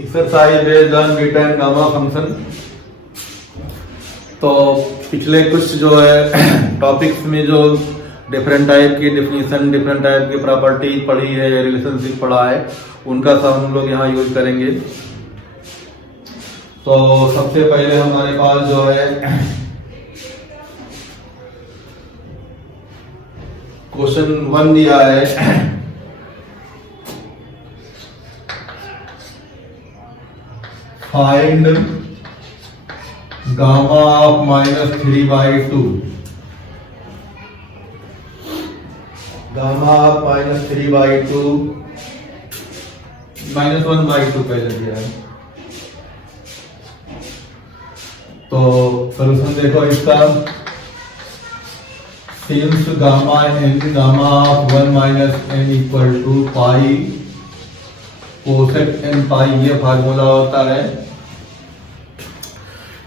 Exercise based on beta and gamma function. तो पिछले कुछ जो है टॉपिक्स में जो डिफरेंट टाइप की डेफिनेशन, डिफरेंट टाइप की प्रॉपर्टी पढ़ी है, रिलेशनशिप पढ़ा है, उनका सब हम लोग यहाँ यूज करेंगे। तो सबसे पहले हमारे पास जो है क्वेश्चन 1 दिया है। Find gamma of -3/2। Gamma of -3/2 -1/2 पहले दिया है। तो सॉल्यूशन देखो इसका। Since gamma of 1 - n equal to pi cosec n pi, ये फार्मूला होता है।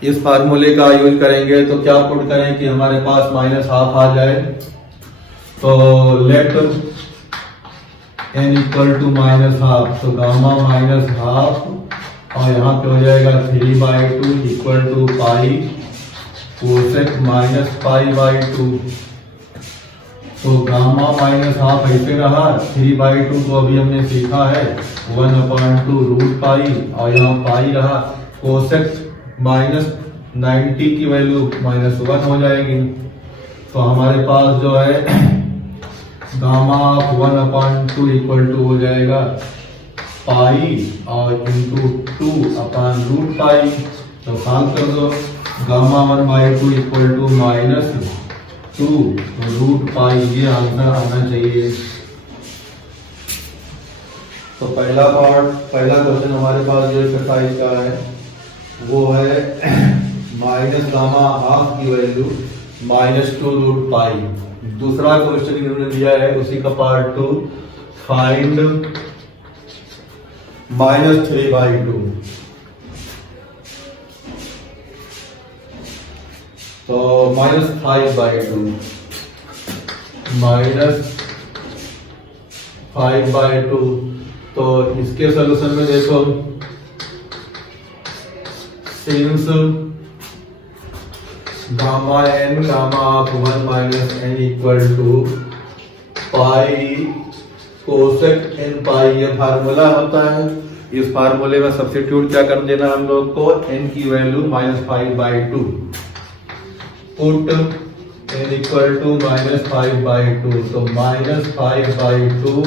इस फार्मूले का यूज करेंगे तो क्या पुट करें कि हमारे पास -12 आ जाए। तो लेट n इक्वल टू -12, तो गामा -12 और यहाँ पे हो जाएगा 3/2 इक्वल टू पाई कोसेक -π/2। तो गामा -12 ऐसे रहा। 3/2 को अभी हमने सीखा है 1/2 रूट पाई, और यहाँ पाई रहा। कोसेक -90 की वैल्यू -1 हो जाएगी। तो हमारे पास जो है गामा ऑफ 1/2 इक्वल टू हो जाएगा पाई और इंटू 2/रूट पाई। तो सॉल्व कर दो। Gamma 1/2 equal to -2 root pi, ये आंसर आना चाहिए। तो पहला क्वेश्चन हमारे पास जो एक्सरसाइज का है वो है माइनस गामा हाफ की वैल्यू -2 रूट पाई। दूसरा क्वेश्चन इन्होंने दिया है उसी का पार्ट 2, फाइंड -3/2। तो -5/2 -5/2। तो इसके सॉल्यूशन में देखो, since gamma of 1 - n equal to pi cosec n pi, ये फार्मूला होता है। इस फार्मूले में सब्स्टिट्यूट क्या कर देना हम लोग को, n की value -5/2। Put n equal to -5/2। तो -5/2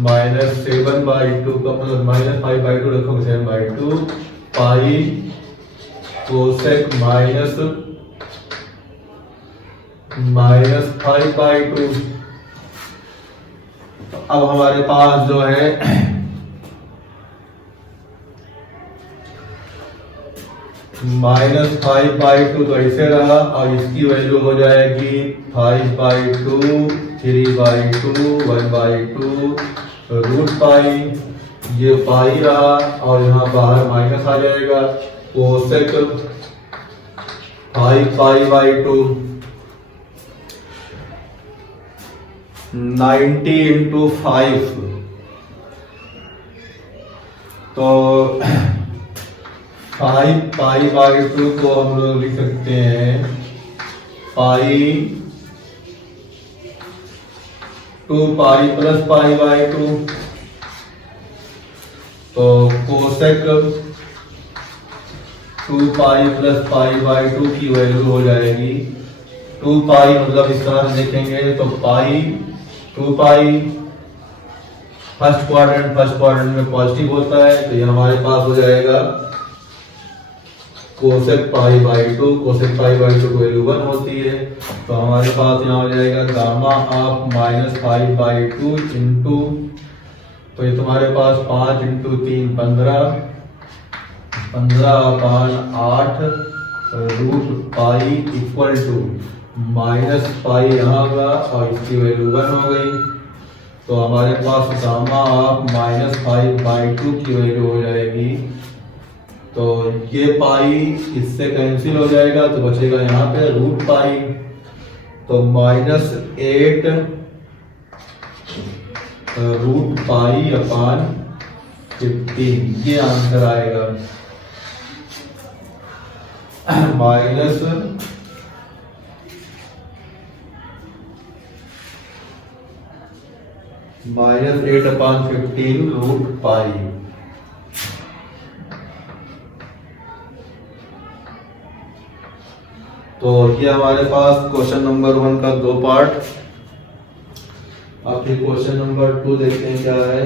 -7/2 का मतलब -5/2 रखोगे 7/2 पाई कोसेक -5/2। अब हमारे पास जो है -5/2 तो ऐसे रहा, और इसकी वैल्यू हो जाएगी 5/2 3/2 1/2 रूट पाई। ये पाई रहा और यहाँ बाहर माइनस आ जाएगा। कोसेक 5π/2 90 × 5। तो 5π/2 को हम लोग लिख सकते हैं पाई 2π + π/2। तो कोसेक 2π + π/2 की वैल्यू हो जाएगी 2π, मतलब इस तरह से देखेंगे तो पाई 2π। फर्स्ट क्वाड्रेंट में पॉजिटिव होता है, तो ये हमारे पास हो जाएगा कोसेक π/2। कोसेक π/2 की वैल्यू 1 होती है। तो हमारे पास यहाँ हो जाएगा गामा ऑफ -5/2 इंटू, तो ये तुम्हारे पास 5 × 3 15/8 रूट पाई इक्वल टू -पाई यहाँ होगा और इसकी वैल्यू 1 हो गई। तो हमारे पास गामा ऑफ -5/2 की वैल्यू हो जाएगी। तो ये पाई इससे कैंसिल हो जाएगा, तो बचेगा यहाँ पे रूट पाई। तो -8 रूट पाई अपान 15, ये आंसर आएगा। माइनस (8/15 √π). तो ये हमारे पास क्वेश्चन नंबर 1 का 2 पार्ट। अब फिर क्वेश्चन नंबर 2 देखते हैं क्या है।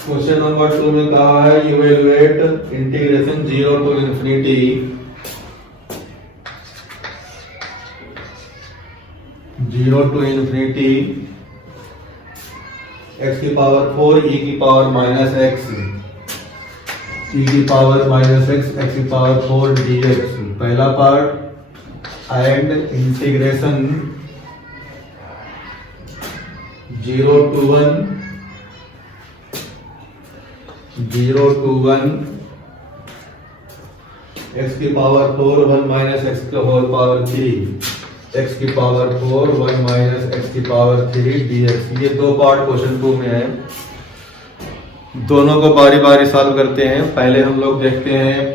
क्वेश्चन नंबर 2 में कहा है evaluate integration 0 to infinity x की पावर 4 e की पावर माइनस x e की पावर माइनस x x की पावर 4 dx। पहला part and integration 0 to 1 x की पावर 4 1 माइनस x की होल पावर 3 x की पावर 4 1 माइनस x की power 3 dx। ये 2 पार्ट क्वेश्चन 2 में है। दोनों को बारी बारी सॉल्व करते हैं। पहले हम लोग देखते हैं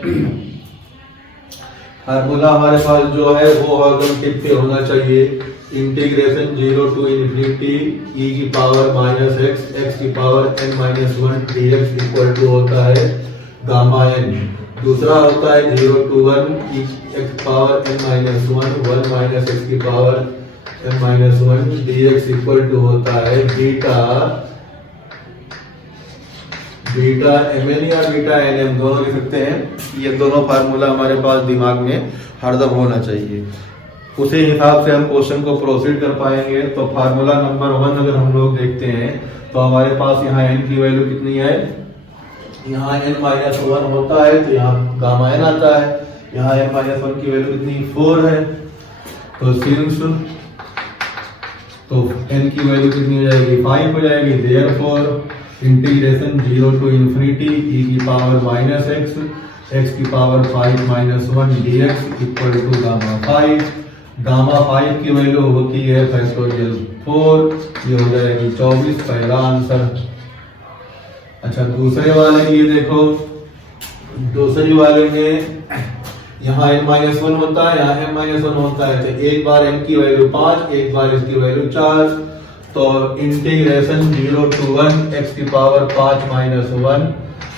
फार्मूला हमारे पास जो है वो एकदम टिक पे होना चाहिए। इंटीग्रेशन 0 to infinity e की पावर माइनस x की power n minus 1 dx equal to होता है गामा n। दूसरा होता है 0 to 1 e x power n minus 1 1 minus x की power n minus 1 dx equal to होता है बीटा mn या बीटा nm, दोनों लिख सकते हैं। ये दोनों फार्मूला हमारे पास दिमाग में हरदम होना चाहिए। उसी हिसाब से हम क्वेश्चन को प्रोसीड कर पाएंगे। तो फार्मूला नंबर 1 अगर हम लोग देखते हैं तो हमारे पास यहाँ n की वैल्यू कितनी है, यहाँ n माइनस 1 होता है तो यहाँ गामा n आता है। यहाँ n माइनस 1 की वैल्यू कितनी 4 है। तो सिंस तो n की वैल्यू कितनी हो जाएगी 5 हो जाएगी। Therefore integration 0 to infinity e की पावर माइनस x की power 5 minus 1 dx equal to gamma 5। Gamma 5 की वैल्यू होती है फैक्टोरियल 4, ये हो जाएगी 24, पहला आंसर। अच्छा दूसरे वाले में ये देखो, दूसरी वाले में यहाँ n माइनस 1 होता है, यहाँ n माइनस 1 होता है। तो एक बार n की वैल्यू 5, एक बार इसकी वैल्यू 4। तो इंटीग्रेशन 0 to 1 x की पावर 5 माइनस 1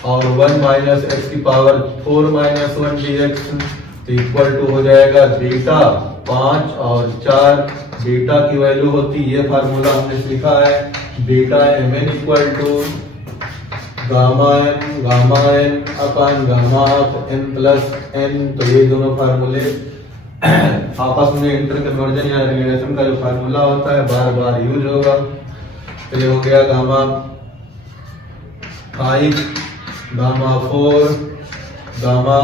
और 1 माइनस x की power 4 minus 1 dx equal to हो जाएगा बीटा 5 और 4। बीटा की वैल्यू होती है, ये फार्मूला हमने सीखा है, beta mn equal to gamma n upon gamma n plus n। तो ये दोनों फार्मूले आपस में इंटर कन्वर्जन या रिलेशन का जो फार्मूला होता है बार बार यूज होगा। तो ये हो गया गामा 5, गामा 4, गामा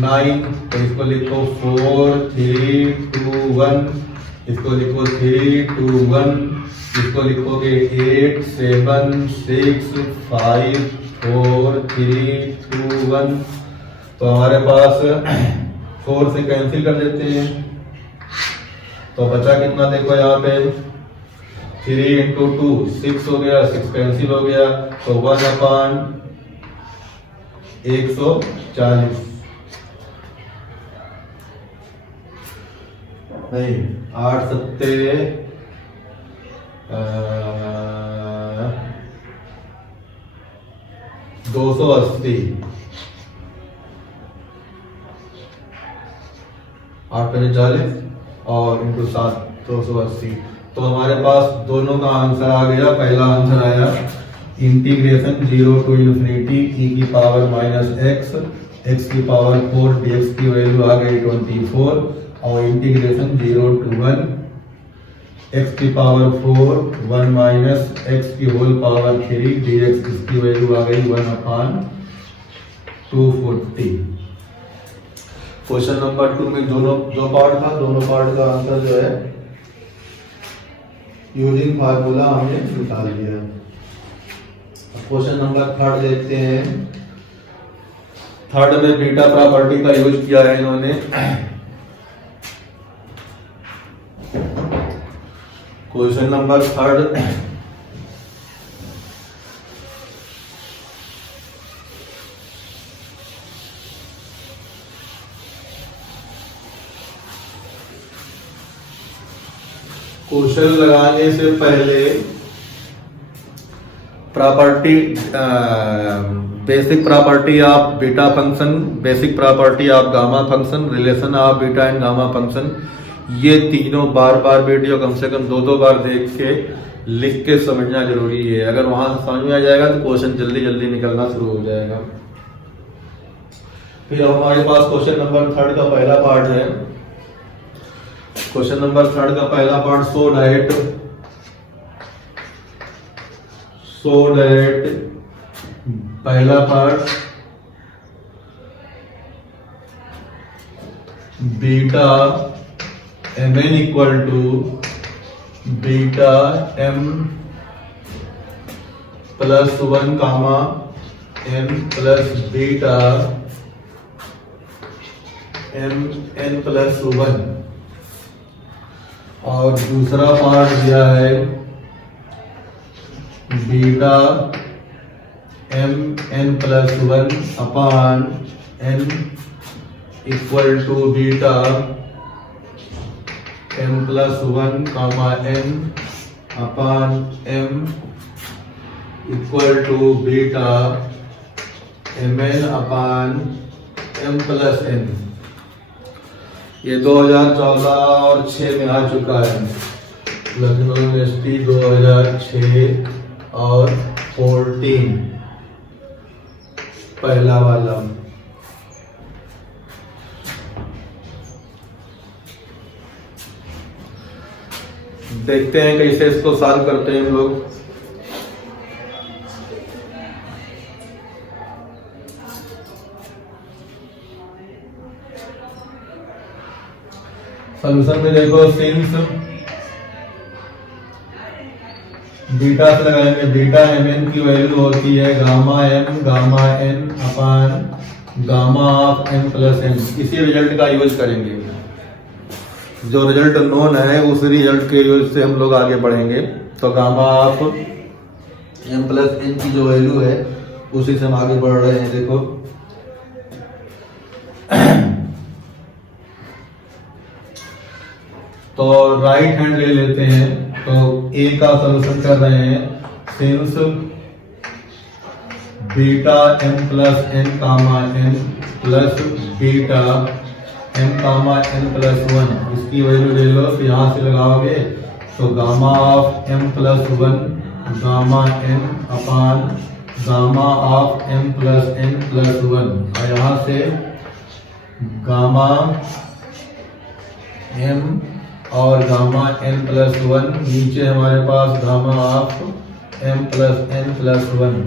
9। तो इसको लिखो 4 3 2 1, इसको लिखो 3 2 1, इसको लिखोगे 8 7 6 5 4 3 2 1। तो हमारे पास 4 से कैंसिल कर देते हैं तो बचा कितना, देखो यहाँ पे 3 into 2 6 हो गया, 6 कैंसिल हो गया तो 1/140 नहीं 8 सत्ते 280, 8 × 40 और इंटू 7 280। तो हमारे पास दोनों का आंसर आ गया। पहला आंसर आया इंटीग्रेशन 0 to infinity e की पावर माइनस x की पावर 4 dx की वैल्यू आ गई 24 और इंटीग्रेशन 0 to 1 x की पावर 4 1 माइनस x की होल पावर 3 dx इसकी वैल्यू आ गई 1/240। क्वेश्चन नंबर 2 में दो पार्ट था, दोनों पार्ट का आंसर जो है यूजिंग फार्मूला हमने निकाल दिया। क्वेश्चन नंबर 3 देखते हैं। 3 में बीटा प्रॉपर्टी का यूज किया है इन्होंने। क्वेश्चन नंबर 3 क्वेश्चन लगाने से पहले property, basic property of beta function, basic property of gamma function, relation of beta and gamma function, ये तीनों बार बार वीडियो कम से कम 2-2 बार देख के लिख के समझना जरूरी है। अगर वहां से समझ में आ जाएगा तो क्वेश्चन जल्दी जल्दी निकलना शुरू हो जाएगा। फिर हमारे पास क्वेश्चन नंबर 3 का पहला पार्ट है। क्वेश्चन नंबर 3 का पहला पार्ट सो दैट पहला part beta mn equal to beta m plus 1 comma m plus beta mn plus 1, और दूसरा पार्ट दिया है beta mn plus 1 upon n equal to beta m plus 1 comma n upon m equal to beta mn upon m plus n। ये 2014 और 6 में आ चुका है, Lucknow university 2006 और 14 पहला वाला। देखते हैं कैसे इसको सॉल्व करते हैं हम लोग। सॉल्यूशन में देखो, सिंस बीटा से लगाएंगे, बीटा mn की वैल्यू होती है gamma m gamma n upon gamma of m plus n। इसी रिजल्ट का यूज करेंगे, जो रिजल्ट नोन है उस रिजल्ट के यूज से हम लोग आगे बढ़ेंगे। तो gamma of m plus n की जो वैल्यू है उसी से हम आगे बढ़ रहे हैं। देखो तो राइट हैंड ले लेते हैं, तो a का सॉल्यूशन कर रहे हैं। Since beta m plus n कामा n प्लस बीटा m कामा n प्लस 1, इसकी वैल्यू ले लो, तो यहाँ से लगाओगे तो gamma of m plus 1 gamma n upon gamma of m plus n plus 1, और यहाँ से गामा m और गामा n प्लस 1, नीचे हमारे पास gamma of m plus n plus 1।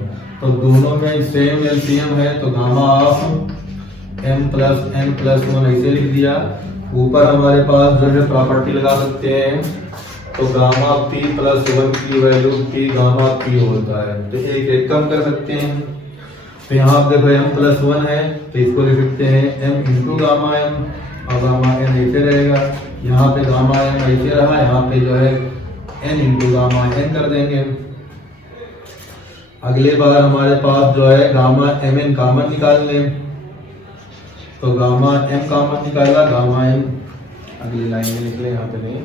तो दोनों में सेम एलसीएम है, तो gamma of m plus n plus 1 ऐसे लिख दिया। ऊपर हमारे पास जो है प्रॉपर्टी लगा सकते हैं, तो गामा p प्लस 1 की वैल्यू p गामा p होता है, तो एक कम कर सकते हैं। तो यहाँ पे देखो m प्लस 1 है, तो इसको लिख सकते हैं m इंटू गामा m, और गामा n ऐसे रहेगा। यहाँ पे गामा m ऐसे रहा, यहाँ पे जो है n इंटू गामा n कर देंगे। अगले बार हमारे पास जो है गामा mn कॉमन निकाल लें, तो गामा m कॉमन निकाला, गामा m अगली लाइन में निकले, यहाँ पे नहीं।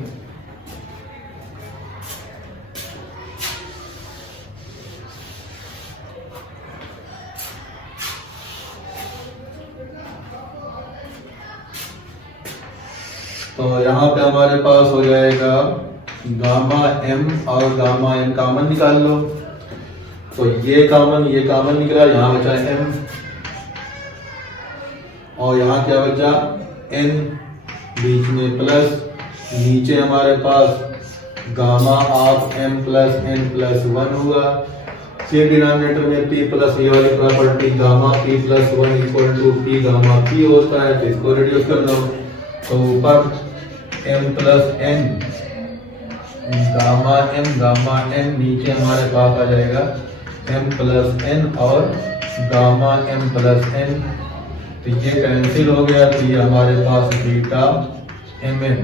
तो यहाँ पे हमारे पास हो जाएगा गामा m और गामा n कॉमन निकाल लो, तो ये कॉमन निकला, यहाँ बचा m और यहाँ क्या बचा n, बीच में प्लस, नीचे हमारे पास gamma of m plus n plus 1 हुआ, C डिनोमिनेटर में P प्लस ये वाली property gamma P plus 1 equal to P gamma P होता है, तो इसको रिड्यूस कर लो। तो ऊपर M plus N gamma M नीचे हमारे पास आ जाएगा M प्लस N और गामा M प्लस N, तो ये कैंसिल हो गया, तो ये हमारे पास बीटा Mn।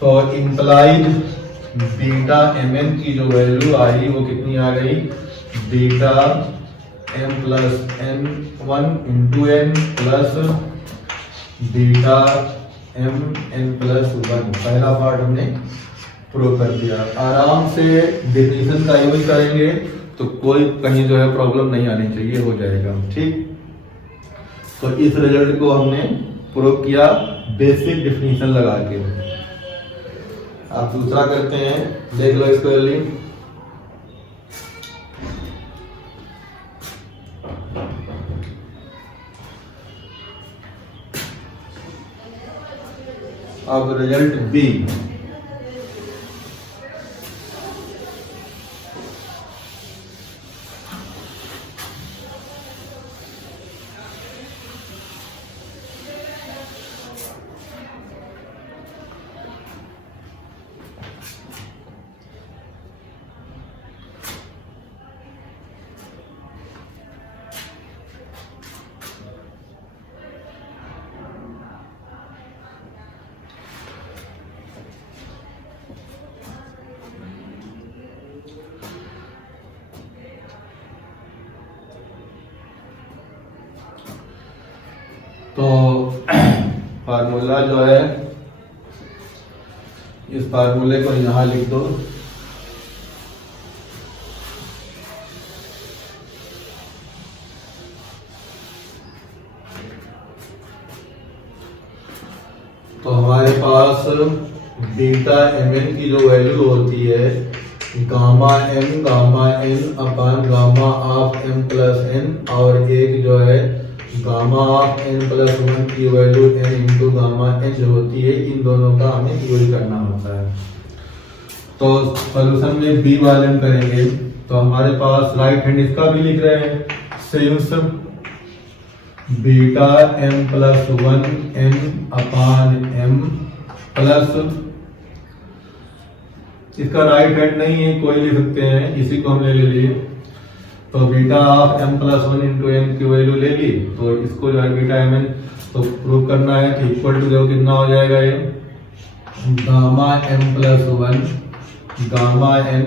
तो इंप्लाइड बीटा Mn की जो वैल्यू आई वो कितनी आ गई, beta M plus N1 into N plus beta Mn plus 1। पहला पार्ट हमने प्रूव कर दिया। आराम से डेफिनेशन का यूज करेंगे तो कोई कहीं जो है प्रॉब्लम नहीं आनी चाहिए, हो जाएगा ठीक। तो इस रिजल्ट को हमने प्रूव किया बेसिक डेफिनेशन लगा के। आप दूसरा करते हैं, देख लो इसको जल्दी। अब रिजल्ट बी, तो फार्मूला जो है, इस फार्मूले को यहां लिख दो। तो हमारे पास बीटा Mn की जो वैल्यू होती है gamma n upon gamma of m plus n, और एक जो है गामा ऑफ n प्लस 1 की value n into gamma n जो होती है, इन दोनों का हमें यूज करना होता है। तो सॉल्यूशन में बी वाले हम करेंगे, तो हमारे पास राइट हैंड इसका भी लिख रहे हैं, संयुक्त beta m plus 1 n upon m plus, इसका राइट हैंड नहीं है, कोई लिख सकते हैं, इसी को हम ले लिए। तो beta of m plus 1 into n की वैल्यू ले ली, तो इसको जो है बीटा mn तो प्रूव करना है कि इक्वल टू जो कितना हो जाएगा, ये gamma m plus 1 gamma n,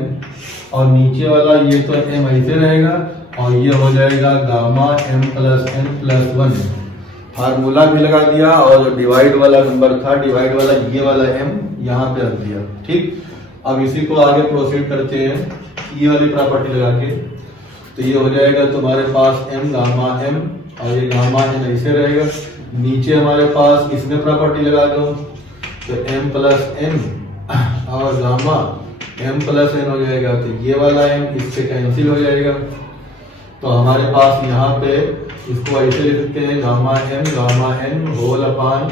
और नीचे वाला ये तो m ऐसे रहेगा, और ये हो जाएगा gamma m plus n plus 1। Formula भी लगा दिया, और जो डिवाइड वाला नंबर था, डिवाइड वाला ये वाला m यहाँ पे रख दिया ठीक। अब इसी को आगे प्रोसीड करते हैं ये वाली प्रॉपर्टी लगा के। तो ये हो जाएगा तुम्हारे पास m गामा m, और ये गामा n ऐसे रहेगा। नीचे हमारे पास इसमें प्रॉपर्टी लगा दो, तो m प्लस n और गामा m प्लस n हो जाएगा, तो ये वाला m इससे कैंसिल हो जाएगा। तो हमारे पास यहाँ पे इसको ऐसे लिख सकते हैं gamma n whole upon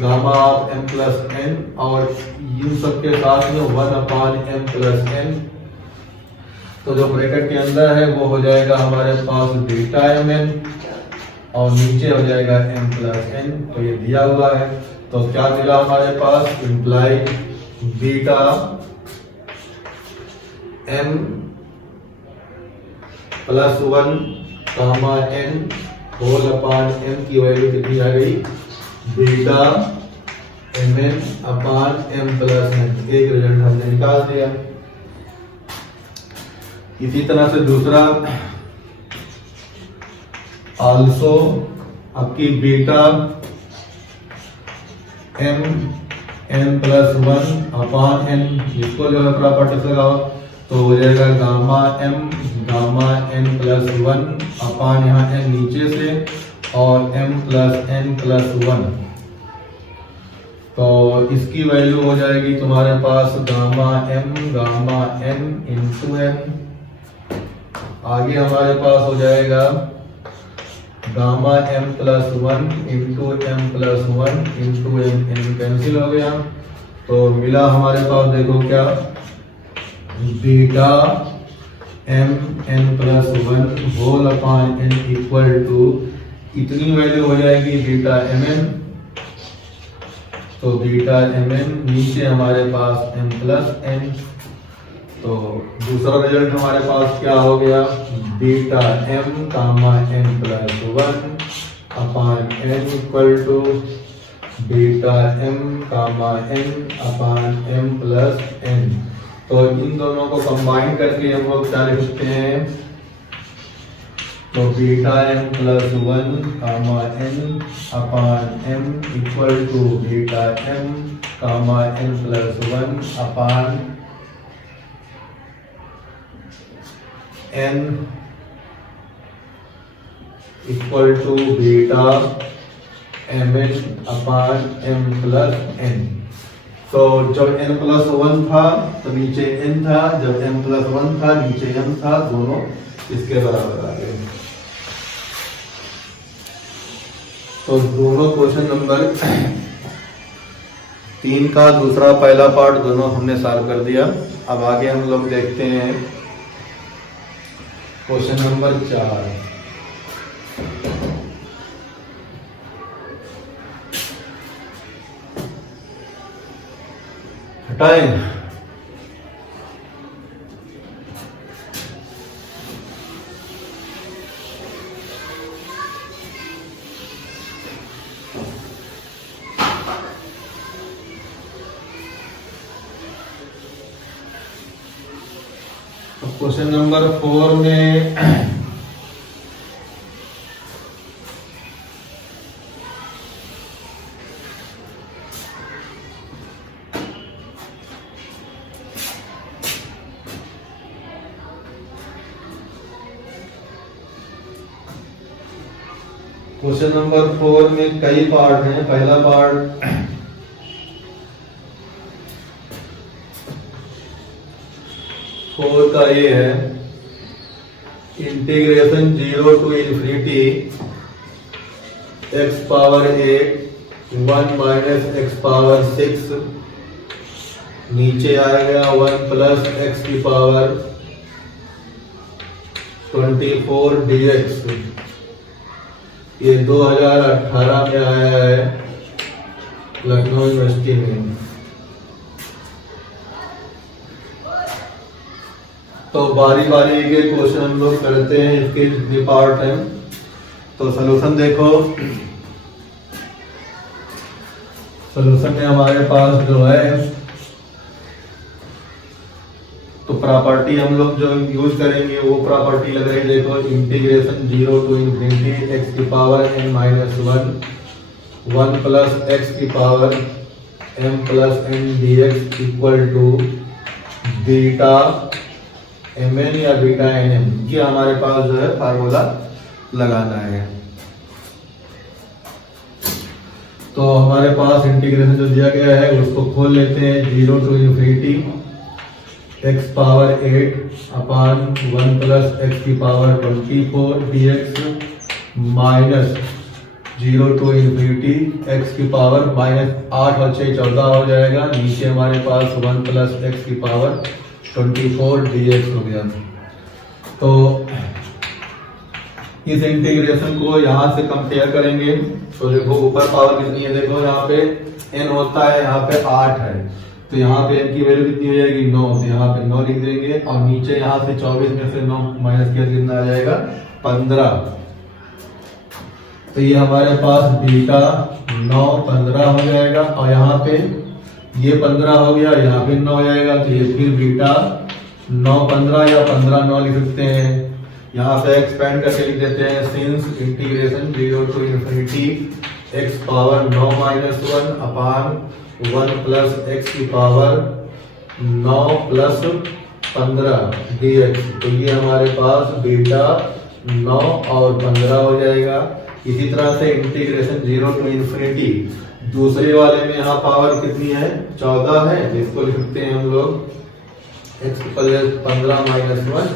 gamma of m plus n, और इन सबके साथ में 1 अपान m प्लस n। तो जो ब्रैकेट के अंदर है वो हो जाएगा हमारे पास बीटा mn, और नीचे हो जाएगा m प्लस n। तो ये दिया हुआ है, तो क्या मिला हमारे पास, implied beta m plus 1 gamma n whole upon m की वैल्यू कितनी आ गई, beta mn upon m plus n। एक रिजल्ट हमने निकाल दिया। इसी तरह से दूसरा आल्सो आपकी बीटा m प्लस 1 अपान n, इसको जो है प्रॉपर्टी से लगाओ, तो हो जाएगा गामा n प्लस 1 अपान यहाँ n नीचे से, और m प्लस n प्लस 1। तो इसकी वैल्यू हो जाएगी तुम्हारे पास गामा n इंटू n। आगे हमारे पास हो जाएगा gamma m plus 1 into m plus 1 into m cancel हो गया। तो मिला हमारे पास देखो क्या, beta M N plus 1 whole upon N equal to कितनी वैल्यू हो जाएगी बीटा एम एन, तो बीटा एम एन नीचे हमारे पास एम प्लस एन, तो दूसरा रिजल्ट हमारे पास क्या हो गया beta M comma N plus 1 upon N equal to beta M comma N upon M plus N. तो इन दोनों को कंबाइन करके हम लोग क्या लिख सकते हैं, तो beta M plus 1 comma N upon M equal to beta M comma N plus 1 upon N equal to beta M N upon M plus N. तो जब n प्लस 1 था तो नीचे n था, जब m प्लस 1 था नीचे m था, दोनों इसके बराबर आ गए। तो दोनों क्वेश्चन नंबर 3 का दूसरा पहला पार्ट दोनों हमने सॉल्व कर दिया। अब आगे हम लोग देखते हैं क्वेश्चन नंबर 4। हटाएं। क्वेश्चन नंबर 4 में क्वेश्चन नंबर 4 में कई पार्ट हैं। पहला पार्ट फोर का ये है integration 0 to infinity x power 8 1 minus x power 6, नीचे आएगा 1 प्लस x की पावर 24 dx। ये 2018 में आया है लखनऊ यूनिवर्सिटी में। तो बारी बारी के क्वेश्चन हम लोग करते हैं, इसके जितने पार्ट हैं। तो सॉल्यूशन देखो, सॉल्यूशन में हमारे पास जो है तो प्रॉपर्टी हम लोग जो यूज करेंगे वो प्रॉपर्टी लग रही है। देखो इंटीग्रेशन 0 टू इन्फिनिटी x की power n minus 1 1 plus x की power m plus n dx equal to beta mn या बीटा nm, ये हमारे पास जो है फार्मूला लगाना है। तो हमारे पास इंटीग्रेशन जो दिया गया है उसको खोल लेते हैं। 0 to infinity x power 8 upon 1 plus x की power 24 dx minus 0 to infinity x की पावर माइनस 8 और 6 14 हो जाएगा। नीचे हमारे पास 1 प्लस x की पावर 24 dx हो गया। तो इस इंटीग्रेशन को यहाँ से कंपेयर करेंगे तो देखो ऊपर पावर कितनी है, देखो यहाँ पे n होता है, यहाँ पे 8 है, तो यहाँ पे n की वैल्यू कितनी हो जाएगी 9, तो यहाँ पे 9 लिख देंगे। और नीचे यहाँ से 24 में से 9 माइनस किया कितना आ जाएगा 15। तो ये हमारे पास बीटा 9 15 हो जाएगा। और यहाँ पे ये 15 हो गया, यहाँ पे 9 हो जाएगा, तो ये फिर बीटा 9 15 या 15 9 लिख सकते हैं। यहाँ पे एक्सपेंड करके लिख देते हैं since integration 0 to infinity x power 9 minus 1 upon 1 plus x की पावर 9 प्लस 15 dx। तो ये हमारे पास बीटा 9 और 15 हो जाएगा। इसी तरह से इंटीग्रेशन 0 टू इन्फिनिटी दूसरे वाले में यहाँ पावर कितनी है 14 है, जिसको लिखते हैं हम लोग x plus 15 minus 1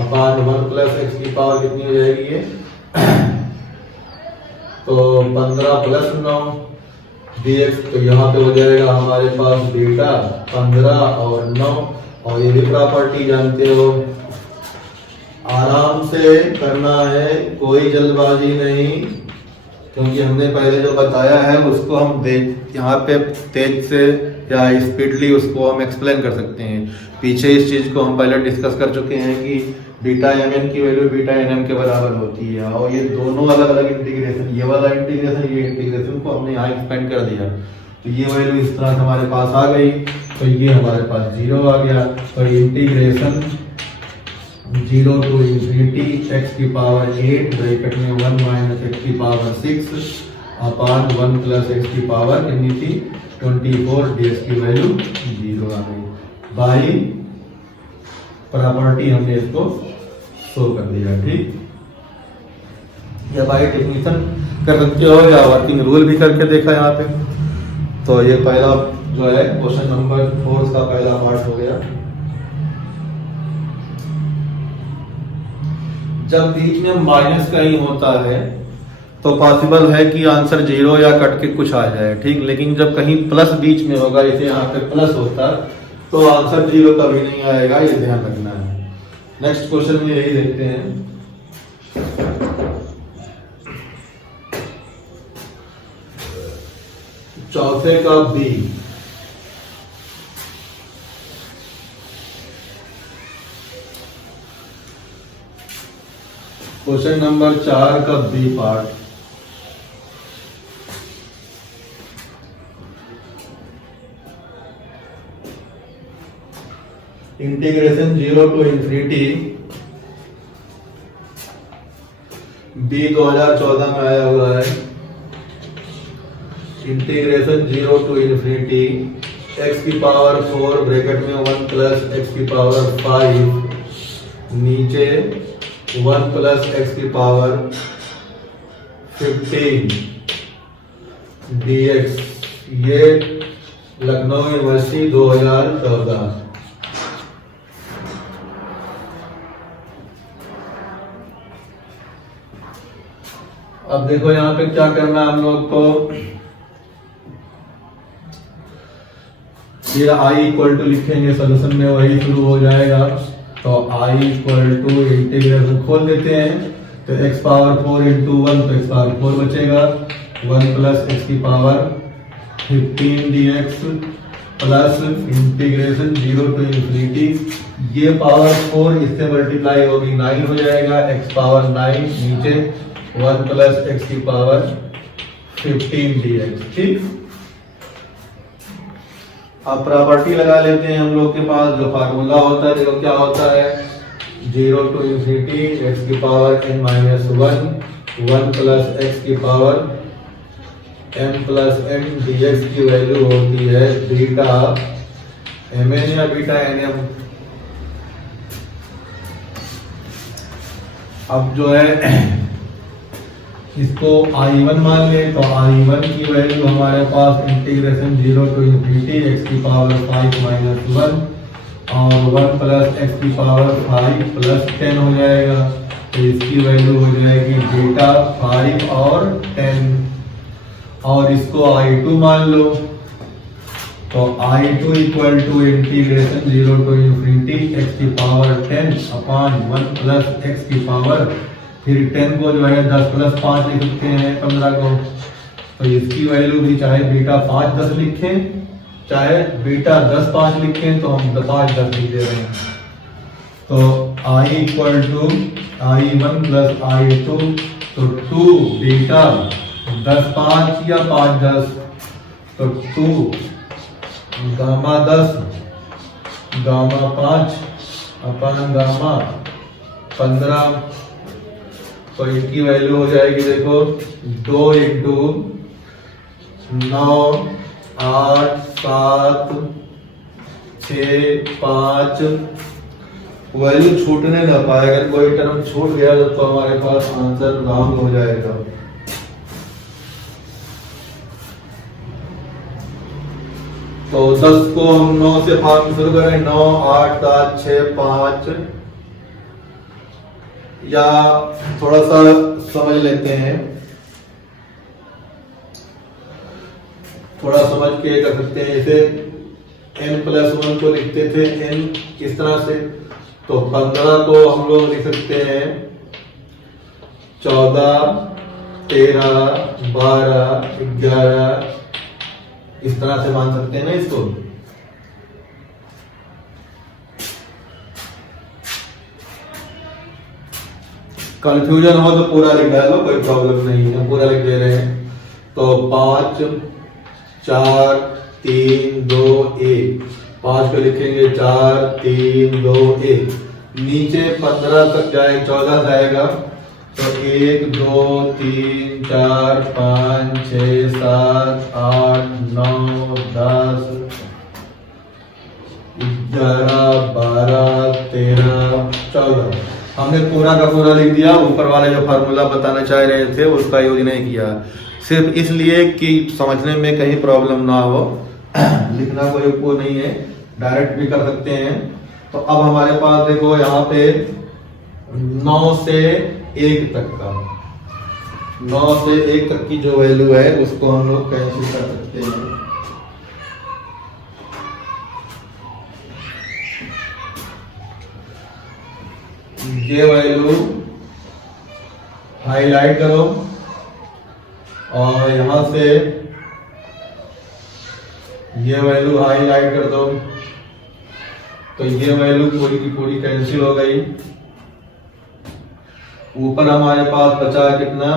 upon 1 plus x की पावर कितनी हो जाएगी ये तो 15 प्लस 9 dx। तो यहाँ पे हो जाएगा हमारे पास बीटा 15 और 9, और ये भी प्रॉपर्टी जानते हो, आराम से करना है, कोई जल्दबाजी नहीं, क्योंकि हमने पहले जो बताया है उसको हम देख यहाँ पे तेज से या स्पीडली उसको हम एक्सप्लेन कर सकते हैं। पीछे इस चीज़ को हम पहले डिस्कस कर चुके हैं कि बीटा एम एन की वैल्यू बीटा एन एम के बराबर होती है, और ये दोनों अलग अलग इंटीग्रेशन, ये वाला इंटीग्रेशन ये इंटीग्रेशन को हमने यहाँ एक्सपेंड कर दिया, तो ये वैल्यू इस तरह से हमारे पास आ गई, तो ये हमारे पास 0 आ गया। तो इंटीग्रेशन 0 to infinity x की पावर 8 ब्रैकेट में 1 माइनस x की पावर 6 अपॉन 1 प्लस x की पावर कितनी थी 24 dx की वैल्यू 0 आ गई। बाई प्रॉपर्टी हमने इसको शो कर दिया, ठीक। या बाई डेफिनेशन कर सकते हो या वर्किंग रूल भी करके देखा यहाँ पे। तो ये पहला जो है क्वेश्चन नंबर 4 का पहला पार्ट हो गया। जब बीच में माइनस कहीं होता है तो पॉसिबल है कि आंसर 0 या कट के कुछ आ जाए, ठीक। लेकिन जब कहीं प्लस बीच में होगा, जैसे यहाँ पे प्लस होता तो आंसर 0 कभी नहीं आएगा, ये ध्यान रखना है। नेक्स्ट क्वेश्चन में यही देखते हैं। चौथे का बी, क्वेश्चन नंबर 4 का B part. Integration 0 to infinity B 2014 में आया हुआ है। इंटीग्रेशन 0 to infinity x की पावर 4 ब्रैकेट में 1 प्लस x की पावर 5 नीचे 1 प्लस x की पावर 15 dx, ये लखनऊ यूनिवर्सिटी 2014। अब देखो यहाँ पे क्या करना है हम लोग को, ये i इक्वल टू लिखेंगे, सोल्यूशन में वही शुरू हो जाएगा। तो i इक्वल टू इंटीग्रेशन खोल देते हैं, तो x पावर 4 इंटू 1, तो x पावर 4 बचेगा, 1 प्लस x की power 15 dx plus integration 0 to infinity, ये पावर 4 इससे मल्टीप्लाई होगी 9 हो जाएगा, x पावर 9 नीचे 1 प्लस x की पावर 15 dx, ठीक। अब प्रॉपर्टी लगा लेते हैं हम लोग के पास जो फार्मूला होता है, देखो क्या होता है, 0 टू इंफिनिटी x की power n minus 1 plus x की power m plus n dx की वैल्यू होती है बीटा mn या बीटा nm। अब जो है इसको I1 मान ले, तो I1 की वैल्यू हमारे पास इंटीग्रेशन 0 टू इंफिनिटी x की पावर 5 माइनस 1 और 1 प्लस x की पावर 5 प्लस 10 हो जाएगा, तो इसकी वैल्यू हो जाएगी बीटा 5 और 10। और इसको I2 मान लो, तो I2 equal to integration 0 to infinity x की पावर 10 अपॉन 1 प्लस x की पावर, फिर 10 को जो है 10 प्लस 5 लिख सकते हैं 15 को, तो इसकी वैल्यू भी चाहे बीटा 5 10 लिखें चाहे बीटा 10 5 लिखें, तो हम 5 10 लिख दे रहे हैं। तो I equal to I1 plus I2, तो 2 बीटा 10 5 या 5 10, तो 2 गामा 10 गामा 5 अपन गामा 15, तो इनकी वैल्यू हो जाएगी देखो 2 इंटू 9 8 7 6 5, वैल्यू छूटने ना पाए, अगर कोई टर्म छूट गया तो हमारे पास आंसर रॉन्ग हो जाएगा। तो 10 को हम 9 से भाग शुरू करें, 9 8 7 6 5, या थोड़ा सा समझ लेते हैं, थोड़ा समझ के कर सकते हैं। जैसे n+1 को लिखते थे n इस तरह से, तो 15 को हम लोग लिख सकते हैं 14, 13, 12, 11 इस तरह से मान सकते हैं ना इसको। कंफ्यूजन हो तो पूरा लिख डालो, कोई प्रॉब्लम नहीं है, पूरा लिख दे रहे हैं। तो 5, 4, 3, 2, 1, 5 को लिखेंगे 4, 3, 2, 1, नीचे 15 तक जाए 14 जाएगा, तो 1, 2, 3, 4, 5, 6, 7, 8, 9, 10, 11, 12, 13, 14 हमने पूरा का पूरा लिख दिया। ऊपर वाले जो फार्मूला बताना चाह रहे थे उसका यूज नहीं किया, सिर्फ इसलिए कि समझने में कहीं प्रॉब्लम ना हो। लिखना कोई वो नहीं है, डायरेक्ट भी कर सकते हैं। तो अब हमारे पास देखो यहाँ पे 9 से 1 तक का, 9 से 1 तक की जो वैल्यू है उसको हम लोग कैंसिल कर सकते हैं। ये वैल्यू हाईलाइट करो और यहां से ये वैल्यू हाईलाइट कर दो, तो ये वैल्यू पूरी की पूरी कैंसिल हो गई। ऊपर हमारे पास बचा कितना,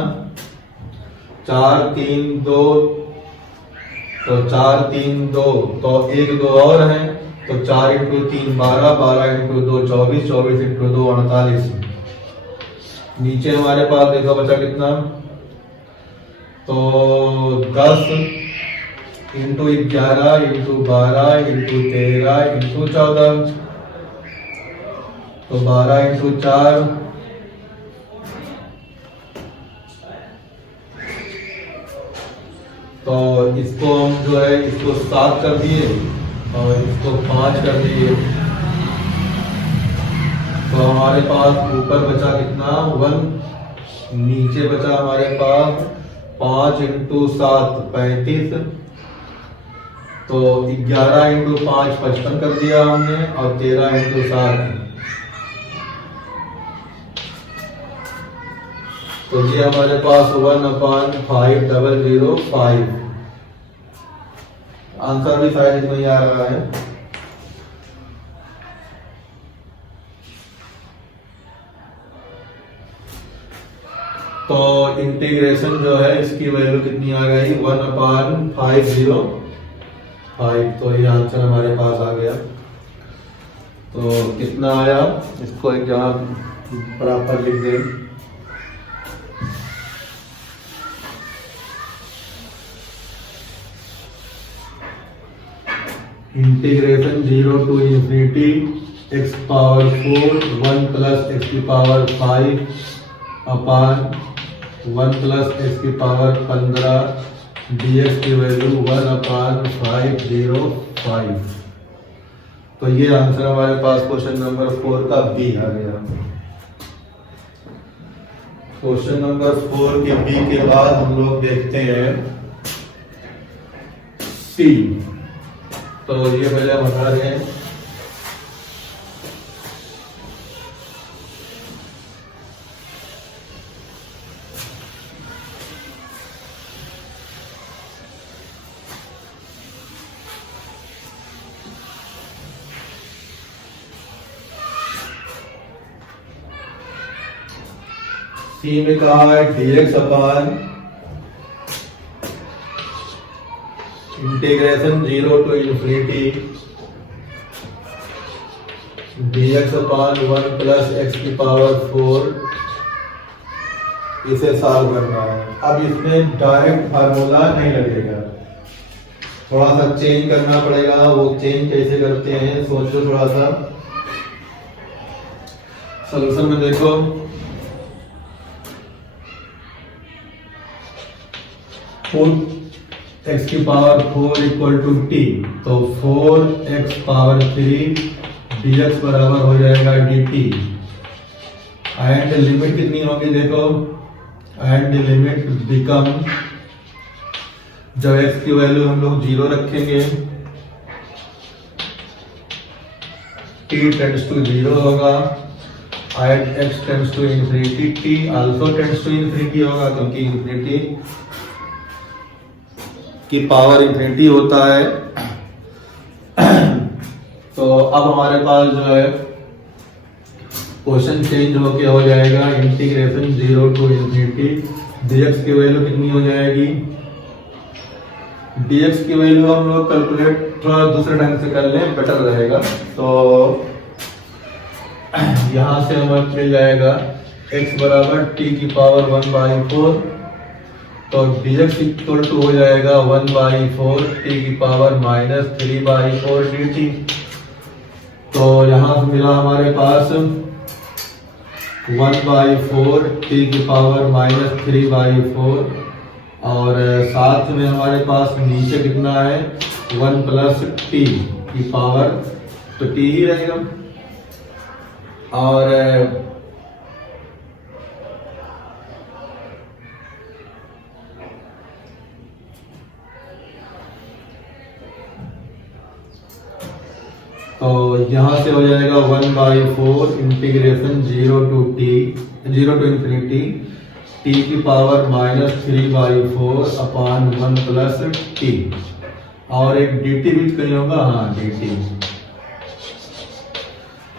4, 3, 2, तो 4, 3, 2, तो 1, 2 और है, तो 4 × 3 12, 12 × 2 24, 24 × 2 48। नीचे हमारे पास देखो बचा कितना, तो 10 × 11 × 12 × 13 × 14, तो 12 × 4, तो इसको हम जो है इसको 7 कर दिए और इसको 5 कर दिए, तो हमारे पास ऊपर बचा कितना 1, नीचे बचा हमारे पास 5 × 7 35, तो 11 × 5 55 कर दिया हमने, और 13 × 7, तो ये हमारे पास 1/5005। आंसर भी शायद नहीं आ रहा है। तो इंटीग्रेशन जो है इसकी वैल्यू कितनी आ गई, 1/505। तो ये आंसर हमारे पास आ गया। तो कितना आया, इसको एक जगह बराबर लिख दें। Integration 0 to infinity x power 4 1 plus x की पावर 5 अपॉन 1 plus x की पावर 15 dx की वैल्यू 1/505। तो ये आंसर हमारे पास क्वेश्चन नंबर 4 का बी आ गया। क्वेश्चन नंबर 4 के बी के बाद हम लोग देखते हैं सी। तो ये पहले बता रहे हैं सी में कहा है dx upon integration 0 to infinity dx upon 1 plus x की पावर 4, इसे सॉल्व करना है। अब इसमें डायरेक्ट फार्मूला नहीं लगेगा, थोड़ा सा चेंज करना पड़ेगा। वो चेंज कैसे करते हैं सोचो थोड़ा सा। सॉल्यूशन में देखो, x की पावर 4 इक्वल टू t, तो 4x पावर 3 dx बराबर हो जाएगा dt। एंड लिमिट कितनी होगी देखो, एंड लिमिट बिकम, जब x की वैल्यू हम लोग 0 रखेंगे t टेंड्स टू 0 होगा, at x tends to infinity t also tends to infinity होगा, क्योंकि इन्फिनिटी की पावर इन्फिनिटी होता है। तो अब हमारे पास जो है क्वेश्चन चेंज होके हो जाएगा इंटीग्रेशन 0 टू इन्फिनिटी dx की वैल्यू कितनी हो जाएगी। dx की वैल्यू हम लोग कैलकुलेट थोड़ा दूसरे ढंग से कर लें, बेटर रहेगा। तो यहां से हमें मिल जाएगा x बराबर t की पावर 1/4, तो dx इक्वल टू हो जाएगा 1/4 t की पावर -3/4 dt। तो यहां से मिला हमारे पास 1/4 t की पावर -3/4, और साथ में हमारे पास नीचे कितना है 1 प्लस t की पावर, तो t ही रहेगा। और तो यहां से हो जाएगा 1/4 इंटीग्रेशन 0 टू इन्फिनिटी t की पावर -3/4 अपॉन 1 प्लस t, और एक dt भी कहीं होगा, हाँ dt।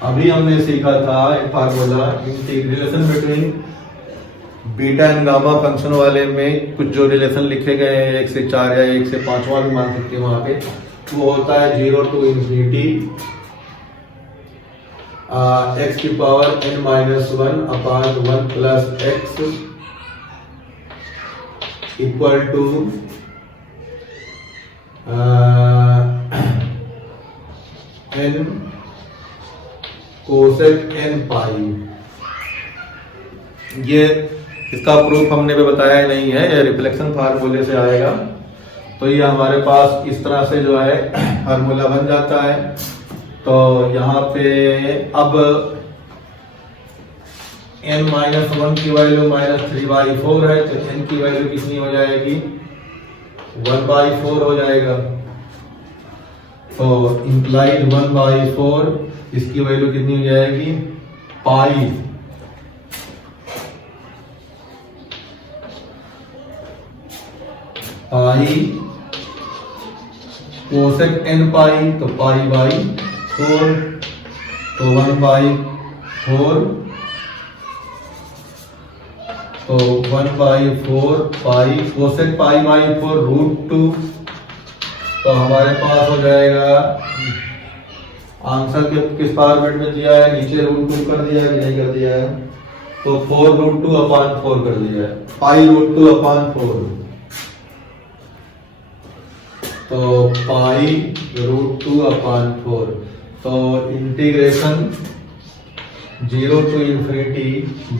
अभी हमने सीखा था एक formula integration between beta and gamma function वाले में, कुछ जो रिलेशन लिखे गए हैं 1 से 4 या 1 से 5 भी मान सकते हैं वहां पे, वो होता है 0 टू इन्फिनिटी x की power n-1 upon 1 plus x equal to n cosec n pi. ये इसका प्रूफ हमने भी बताया नहीं है, ये रिफ्लेक्शन फार्मूले से आएगा। तो ये हमारे पास इस तरह से जो है फार्मूला बन जाता है। तो यहाँ पे अब n-1 की वैल्यू -3/4 है, तो n की वैल्यू कितनी हो जाएगी 1/4 हो जाएगा। तो इंप्लाइड 1/4, इसकी वैल्यू कितनी हो जाएगी पाई। पाई कोसेक n पाई, तो पाई/4, तो 1/4, तो 1/4 पाई कोसेक पाई/4 √2। तो हमारे पास हो जाएगा आंसर के किस फॉर्मेट में दिया है, नीचे √2 कर दिया है कि नहीं कर दिया है, तो 4√2/4 कर दिया है, पाई√2/4। तो पाई√2/4। तो integration 0 to infinity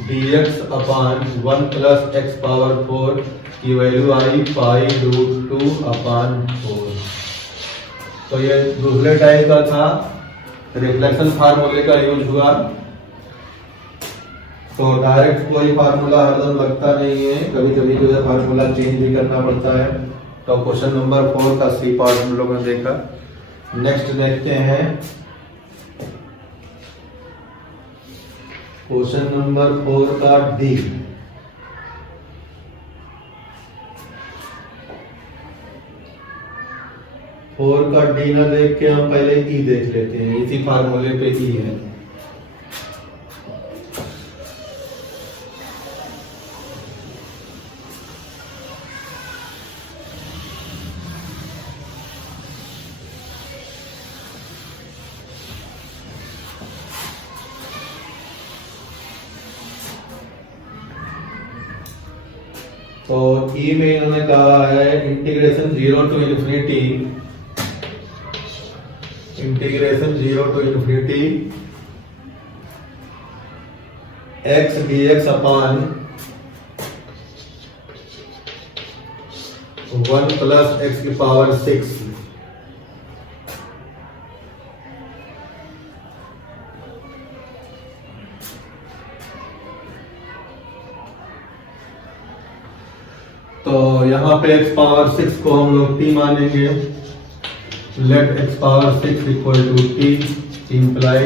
dx upon 1 plus x⁴ की वैल्यू आई पाई√2/4। तो ये दूसरे टाइप का था, रिफ्लेक्शन फार्मूले का यूज हुआ। तो डायरेक्ट कोई फार्मूला हरदम लगता नहीं है, कभी कभी जो है फार्मूला चेंज भी करना पड़ता है। तो क्वेश्चन नंबर 4 का सी पार्ट हम लोगों ने देखा। नेक्स्ट देखते हैं क्वेश्चन नंबर 4 का डी। फोर का डी ना देख के हम पहले ई देख लेते हैं, इसी फार्मूले पे ई है। तो ई में इन्होंने कहा है integration 0 to infinity x dx upon 1 plus x की पावर 6। तो यहाँ पे x पावर 6 को हम लोग t मानेंगे। Let x power 6 equal to t। Imply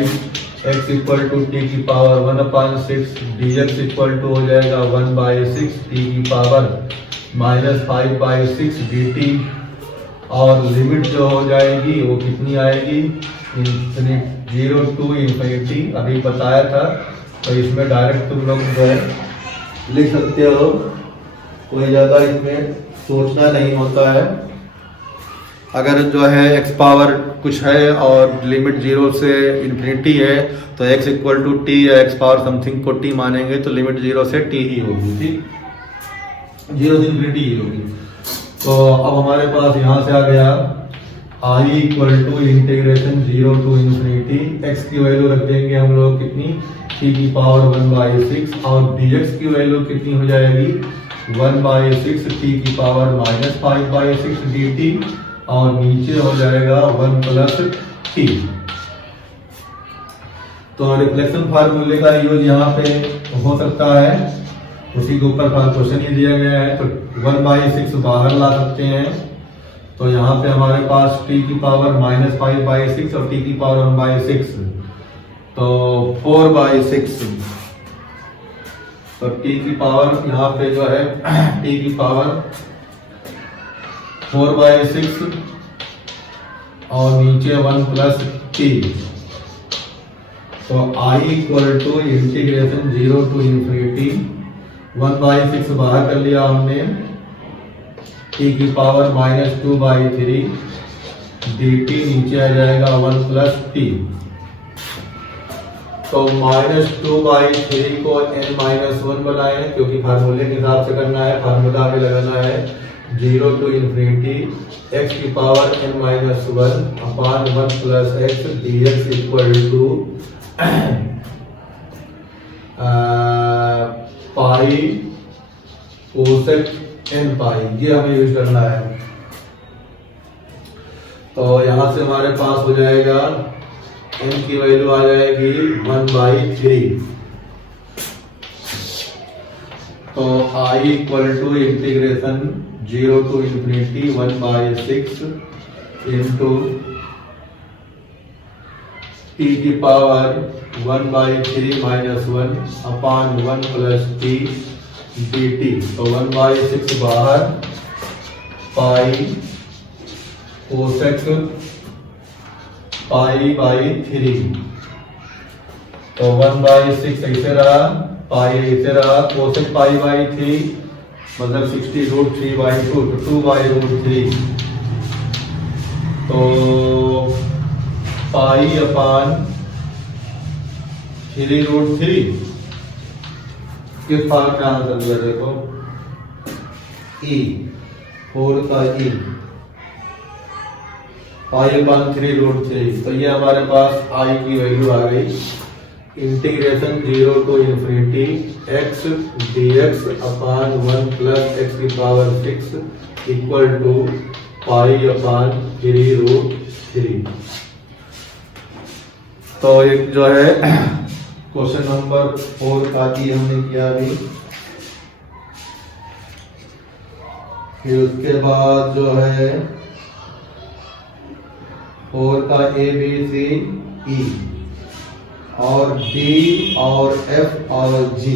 x equal to T की पावर 1/6 dx इक्वल टू हो जाएगा 1/6 टी की पावर -5/6 dt। और लिमिट जो हो जाएगी वो कितनी आएगी, 0 to इन्फिनिटी, अभी बताया था। तो इसमें डायरेक्ट तुम लोग जो है लिख सकते हो, कोई ज़्यादा इसमें सोचना नहीं होता है। अगर जो है x पावर कुछ है और लिमिट 0 से इन्फिनिटी है तो x इक्वल टू टी या x पावर समथिंग को t मानेंगे तो लिमिट 0 से t ही होगी, ठीक, 0 से इन्फिनिटी ही होगी। तो अब हमारे पास यहाँ से आ गया i equal to integration 0 to infinity, x की वैल्यू रख देंगे हम लोग कितनी, t की पावर 1/6, और dx की वैल्यू कितनी हो जाएगी 1/6 t की पावर -5/6 dt, और नीचे हो जाएगा 1 + t। तो रिफ्लेक्शन फार्मूले का यूज यहाँ पे हो सकता है, उसी के ऊपर क्वेश्चन ही दिया गया है। तो 1/6 बाहर ला सकते हैं, तो यहाँ पे हमारे पास t की पावर -5/6 और t की पावर 1/6, तो 4/6। तो t की पावर यहाँ पे जो है t की पावर 4/6 और नीचे 1 + t। तो i equal to integration 0 to infinity 1/6 बाहर कर लिया हमने, t की पावर -2/3 dt, नीचे आ जाएगा 1 + t। तो -2/3 को n-1 बनाए, क्योंकि फार्मूले के हिसाब से करना है, फार्मूला हमें लगाना है 0 to इन्फिनिटी x की power n-1 upon 1 + x dx equal to pi cosec n pi, ये हमें यूज करना है। तो यहां से हमारे पास हो जाएगा n की वैल्यू आ जाएगी 1/3। तो i equal to integration 0 to infinity 1/6 into t की पावर 1/3 -1 अपान 1 + t dt। तो 1/6 बाहर, पाई कोसेक पाई/3। तो 1/6 ऐसे रहा, पाई ऐसे रहा, कोसेक पाई/3 मतलब 60√3/2, तो 2/√3। तो पाई अपान 3√3 किस फॉर्म में आंसर दिया, देखो e 4 का e, पाई अपान 3√3। तो ये हमारे पास i की वैल्यू आ गई, integration 0 to infinity x dx upon 1 + x की पावर 6 इक्वल टू पाई अपान 3√3। तो एक जो है क्वेश्चन नंबर 4 का ही हमने किया अभी। फिर उसके बाद जो है 4 का A B C E और D और F और G।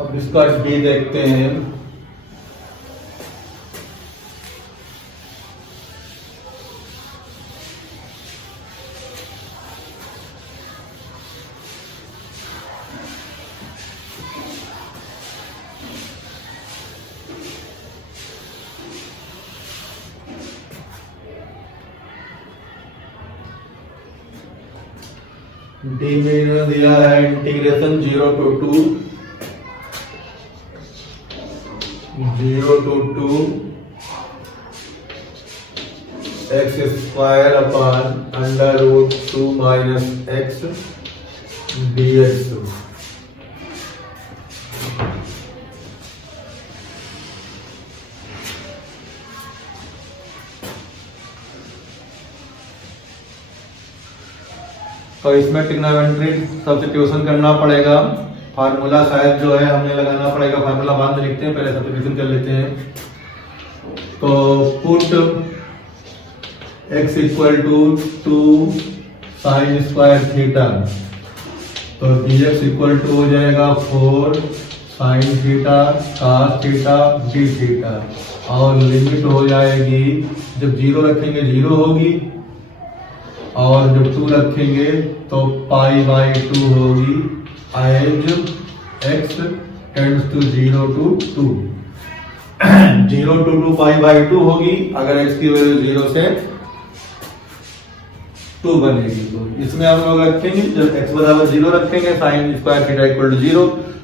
अब इसका डी देखते हैं। डी में दिया है integration 0 to 2 x square upon under root 2 minus x dx। तो इसमें ट्रिग्नोमेट्री सब्स्टिट्यूशन करना पड़ेगा। फार्मूला शायद जो है हमें लगाना पड़ेगा, फार्मूला बाद में लिखते हैं, पहले सब्स्टिट्यूशन कर लेते हैं। तो put x equal to 2 sine square theta, तो dx इक्वल टू हो जाएगा 4 sine theta cos theta d theta, और लिमिट हो जाएगी, जब 0 रखेंगे 0 होगी, और जब 2 रखेंगे तो पाई बाई 2 होगी, as x tends to 0 to 2 0 to 2 pi by 2 होगी अगर x की वैल्यू 0 से 2 बनेगी। तो इसमें हम लोग रखेंगे, जब x बराबर 0 रखेंगे sine square theta equal to 0,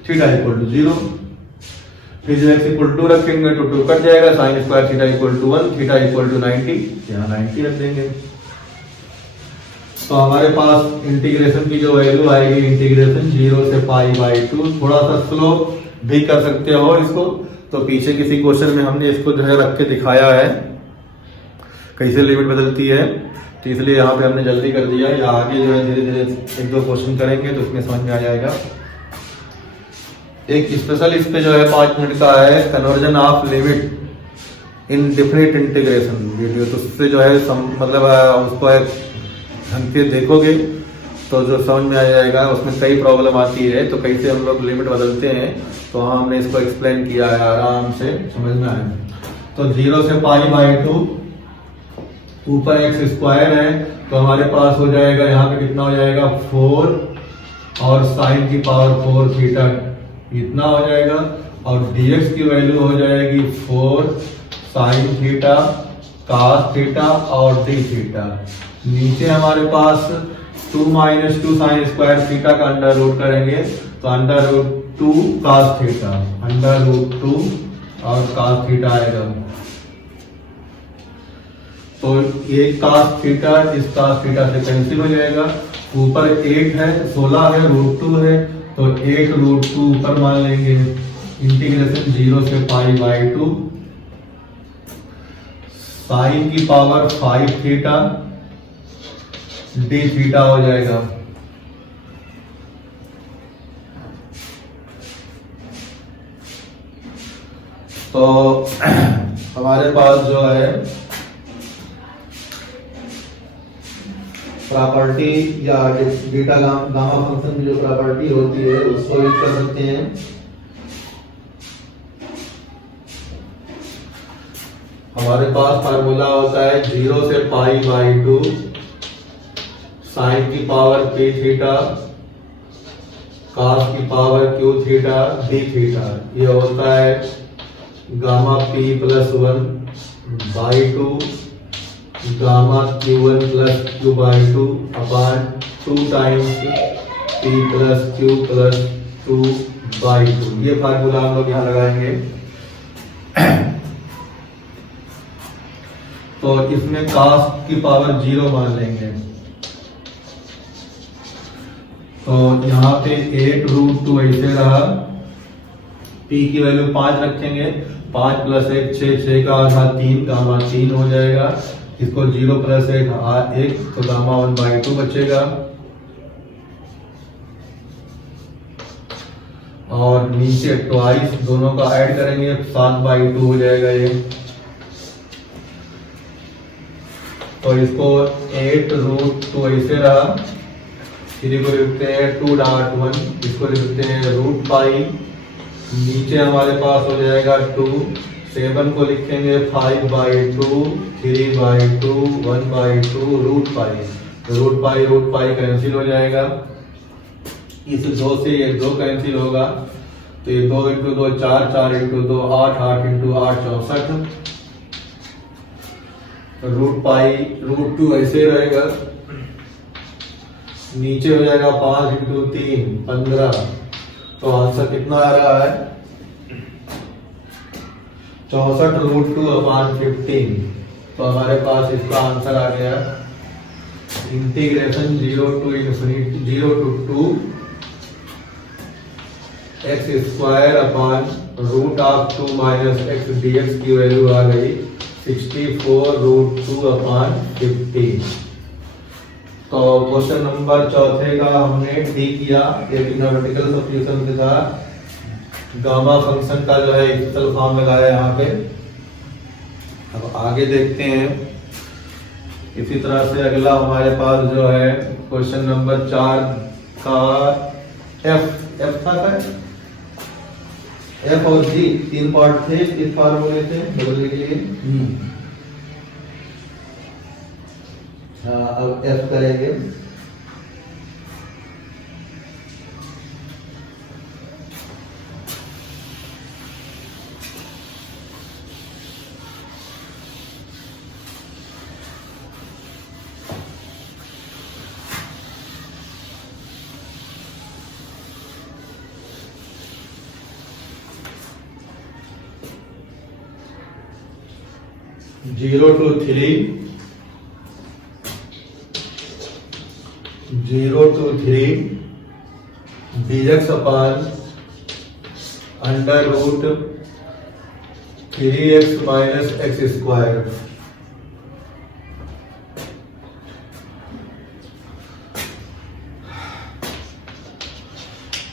theta equal to 0, फिर जब x इक्वल 2 रखेंगे तो 2 कट जाएगा, sine square theta equal to 1, theta equal to 90, यहाँ 90 रख देंगे। तो हमारे पास इंटीग्रेशन की जो वैल्यू आएगी, इंटीग्रेशन 0 से पाई बाई 2, थोड़ा सा स्लो भी कर सकते हो इसको, तो पीछे किसी क्वेश्चन में हमने इसको जो है रख के दिखाया है कैसे लिमिट बदलती है, तो इसलिए यहाँ पे हमने जल्दी कर दिया। या आगे जो है धीरे धीरे 1-2 क्वेश्चन करेंगे तो उसमें समझ में आ जाएगा। एक स्पेशल इस पे जो है 5 मिनट का है, conversion of limit in different integration video, तो उससे जो है मतलब उसको ढंग से देखोगे तो जो समझ में आ जाएगा। उसमें कई प्रॉब्लम आती है, तो कैसे हम लोग लिमिट बदलते हैं, तो हाँ हमने इसको एक्सप्लेन किया है, आराम से समझना है। तो 0 से पाई बाई 2, ऊपर x स्क्वायर है, तो हमारे पास हो जाएगा यहाँ पे कितना हो जाएगा 4 और साइन की पावर 4 थीटा इतना हो जाएगा, और dx की वैल्यू हो जाएगी 4 साइन थीटा cos थीटा और d थीटा। नीचे हमारे पास 2 माइनस 2 साइन स्क्वायर थीटा का अंडर रूट करेंगे, तो under root 2 cos theta, under root 2 और cos थीटा आएगा। तो ये cos थीटा इस cos थीटा से कैंसिल हो जाएगा। ऊपर 8 है, 16 है, रूट 2 है, तो 8 रूट 2 ऊपर मान लेंगे। इंटीग्रेशन 0 से पाई बाई 2, साइन की पावर 5 थीटा d थीटा हो जाएगा। तो हमारे पास जो है प्रॉपर्टी या बीटा गामा फंक्शन की जो प्रॉपर्टी होती है उसको यूज कर सकते हैं। हमारे पास फार्मूला होता है 0 से पाई बाई 2 साइन की पावर p थीटा cos की power q theta d theta, ये होता है gamma p plus 1 by 2 gamma q1 plus q by 2 upon 2 times p plus q plus 2 by 2। ये फार्मूला हम लोग यहाँ लगाएंगे। तो इसमें cos की पावर 0 मान लेंगे, तो यहाँ पे 8 रूट 2 ऐसे रहा, p की वैल्यू 5 रखेंगे, 5 प्लस 1 6, 6 का आधा 3, गामा 3 हो जाएगा। इसको 0 प्लस 1 तो गामा 1 बाई 2 बचेगा, और नीचे ट्वाइस दोनों का ऐड करेंगे, 7 बाई 2 हो जाएगा ये। तो इसको 8 रूट 2 ऐसे रहा, इसी को लिखते हैं 2.1, इसको लिखते हैं रूट पाई। नीचे हमारे पास हो जाएगा 2, 7 को लिखेंगे 5 by 2, 3 by 2, 1 by 2 root pi cancel हो जाएगा। इस 2 से ये 2 कैंसिल होगा, तो ये 2 इंटू 2 4, 4 इंटू 2 8, 8 इंटू 8 64, रूट 2 ऐसे रहेगा। नीचे हो जाएगा 5 इंटू 3 15। तो आंसर कितना आ रहा है 64√2/15। तो हमारे पास इसका आंसर आ गया integration 0 to 2 x square upon √2 minus x dx की वैल्यू आ गई 64√2/15। तो क्वेश्चन नंबर चौथे का हमने डी किया, एक न्यूमेरिकल सब्स्टिट्यूशन के साथ गामा फंक्शन का जो है स्पेशल फॉर्म लगाया यहाँ पे। अब आगे देखते हैं। इसी तरह से अगला हमारे पास जो है क्वेश्चन नंबर 4 का एफ था एफ और जी 3 पार्ट थे इस फार्मूले से बदलने के लिए। अब एफ करेंगे। Zero to three 0 to 3 dx upon √3x minus x square।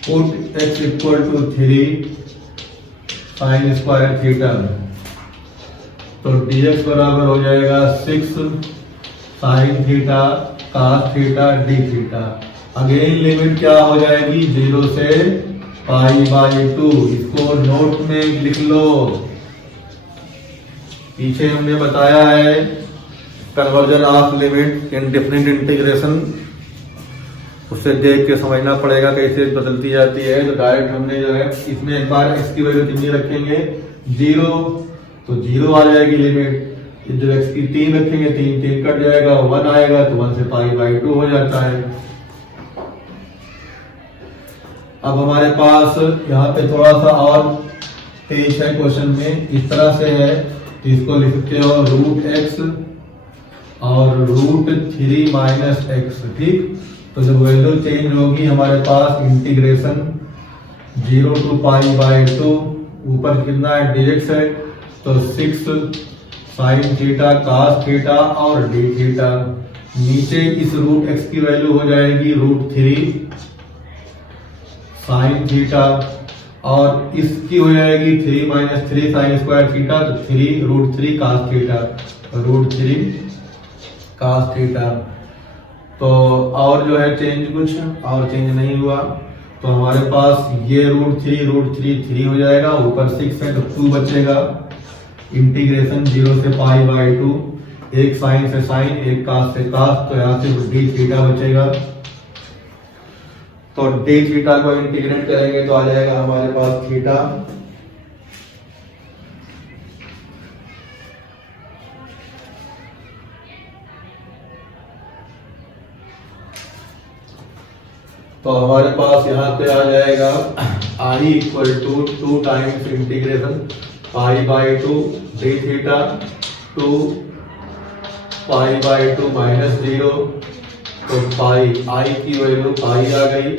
Put x equal to 3 sin square theta. तो dx बराबर हो जाएगा 6 sin theta cos theta d theta. Again limit क्या हो जाएगी 0 से π/2। इसको नोट में लिख लो। पीछे हमने बताया है conversion of limit in different integration, उससे देख के समझना पड़ेगा कैसे बदलती जाती है। तो डायरेक्ट हमने जो है इसमें एक बार x की वैल्यू कितनी रखेंगे 0, तो 0 आ जाएगी लिमिट। जब x की 3 रखेंगे 3 कट जाएगा 1 आएगा, तो 1 से π/2 हो जाता है। अब हमारे पास यहाँ पे थोड़ा सा और तेज है क्वेश्चन में, इस तरह से है तो इसको लिखते हो √x और √3 माइनस x। ठीक, तो जब वैल्यू चेंज होगी हमारे पास इंटीग्रेशन 0 to π/2, ऊपर कितना है dx है, तो 6 sin थीटा cos थीटा और d थीटा। नीचे इस √x की वैल्यू हो जाएगी √3 sin थीटा और इसकी हो जाएगी 3 - 3 sin स्क्वायर थीटा, तो 3 √3 cos थीटा, √3 cos थीटा। तो और जो है चेंज कुछ और चेंज नहीं हुआ, तो हमारे पास ये √3 3 हो जाएगा, ऊपर 6 है तो 2 बचेगा। इंटीग्रेशन 0 से π/2, एक साइन से साइन एक cos से cos, तो यहाँ से d थीटा बचेगा। तो d थीटा को इंटीग्रेट करेंगे तो आ जाएगा हमारे पास थीटा तो हमारे पास यहाँ पे आ जाएगा i = 2 times integration π/2 d theta to π/2 minus 0, तो पाई i की वैल्यू पाई आ गई।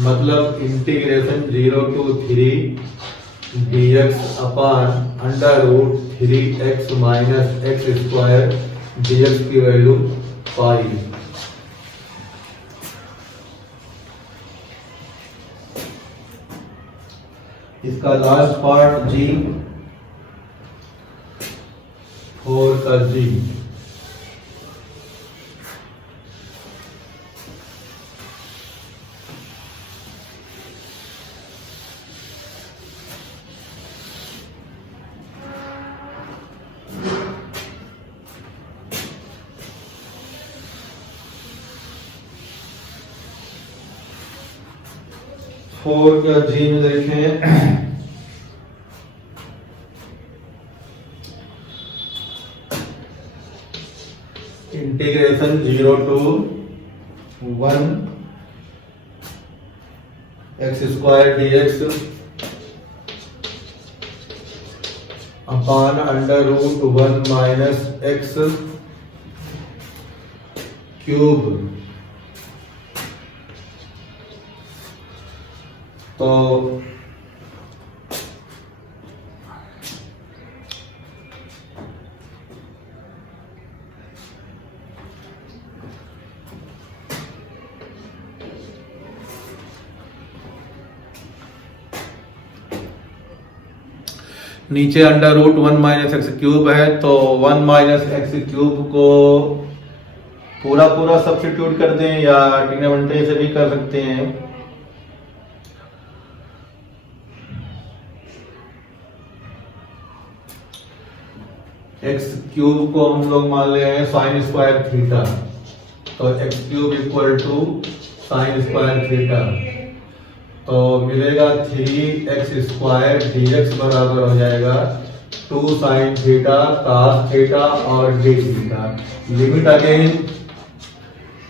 मतलब integration 0 to 3 dx upon √3x minus x square dx की वैल्यू पाई। इसका लास्ट पार्ट g 4 का g। फोर का जी में देखें integration 0 to 1 x square d x upon under root 1 minus x cube. तो नीचे under root 1 minus x cube है, तो 1 माइनस एक्स क्यूब को पूरा पूरा सब्स्टिट्यूट कर दें या डिनोमिनेटर से भी कर सकते हैं। एक्स क्यूब को हम लोग मान ले हैं साइन स्क्वायर थीटा, तो x cube equal to sine square theta, तो मिलेगा 3x स्क्वायर dx बराबर हो जाएगा 2 साइन थीटा cos थीटा और d थीटा। लिमिट अगेन,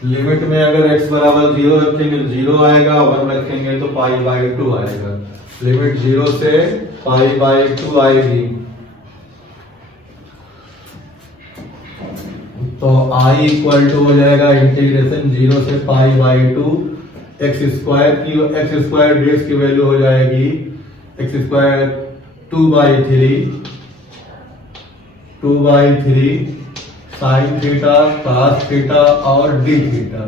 लिमिट में अगर x बराबर 0 रखेंगे तो 0 आएगा, 1 रखेंगे तो पाई बाई 2 आएगा। लिमिट 0 से पाई बाई 2 आएगी, तो i इक्वल टू हो जाएगा इंटीग्रेशन 0 से pi by 2 x square dx की वैल्यू हो जाएगी x square 2/3 sine theta cos theta और d थीटा,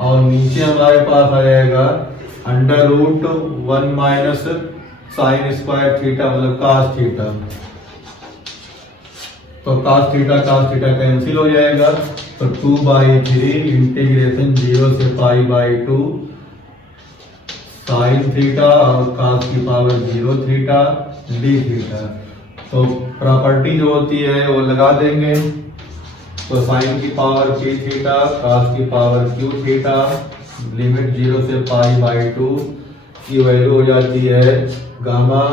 और नीचे हमारे पास आ जाएगा under root 1 minus sine square theta मतलब cos थीटा, तो cos थीटा कैंसिल हो जाएगा, तो 2/3 इंटीग्रेशन 0 से पाई बाई 2 साइन थीटा और cos की पावर 0 थीटा d थीटा। तो प्रॉपर्टी जो होती है वो लगा देंगे, तो साइन की पावर p थीटा cos की पावर q थीटा, लिमिट 0 से पाई बाई 2 की वैल्यू हो जाती है gamma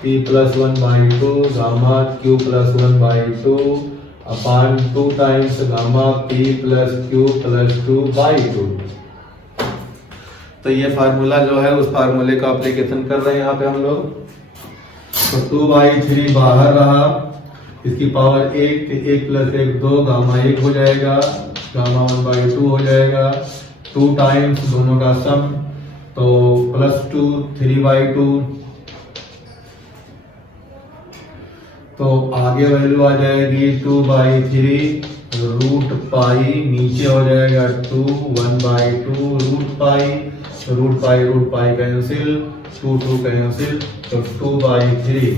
p plus 1/2 gamma q plus 1/2 अपान 2 times gamma p plus q plus 2/2। तो ये फार्मूला जो है उस फार्मूले का एप्लीकेशन कर रहे हैं यहाँ पे हम लोग। तो 2/3 बाहर रहा, इसकी पावर 1 प्लस 1 2 गामा 1 हो जाएगा, गामा 1/2 हो जाएगा, 2 टाइम्स दोनों का सम, तो प्लस 2 3/2, तो आगे वैल्यू आ जाएगी 2/3 रूट पाई, नीचे हो जाएगा 2 1/2 रूट पाई कैंसिल, 2 कैंसिल, तो 2/3।